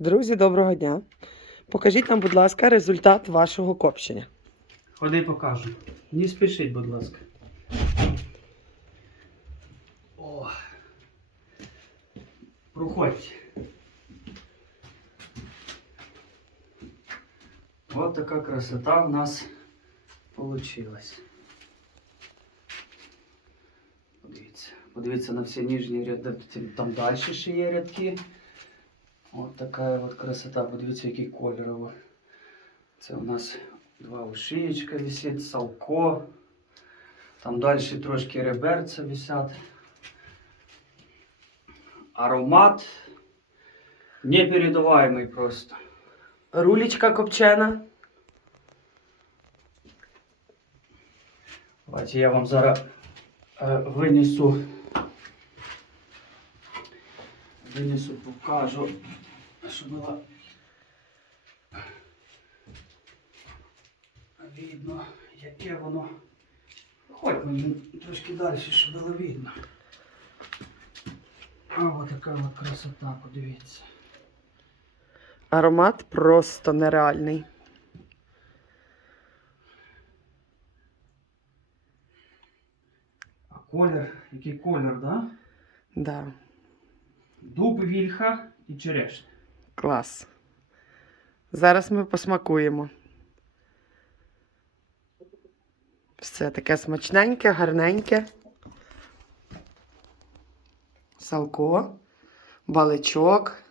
Друзі, доброго дня. Покажіть нам, будь ласка, результат вашого копчення. Ходи покажу. Не спішіть, будь ласка. О. Проходьте. Вот така красота у нас получилась. Подивіться. Подивіться на всі нижні ряди. Там далі ще є рядки. От така от красота. Подивіться, який кольоровий. Це у нас два ушиєчка висить, салко. Там далі трошки реберця висять. Аромат непередаваемый просто. Рулічка копчена. Давайте я вам зараз е, винесу. Винесу, покажу, щоб було видно, яке воно. Ходь мені трошки далі, щоб було видно. А от така от красота, подивіться. Аромат просто нереальний. А колір, який колір, да? Да, Дуб, вільха і черешня. Клас. Зараз ми посмакуємо. Все таке смачненьке, гарненьке. Салко, баличок.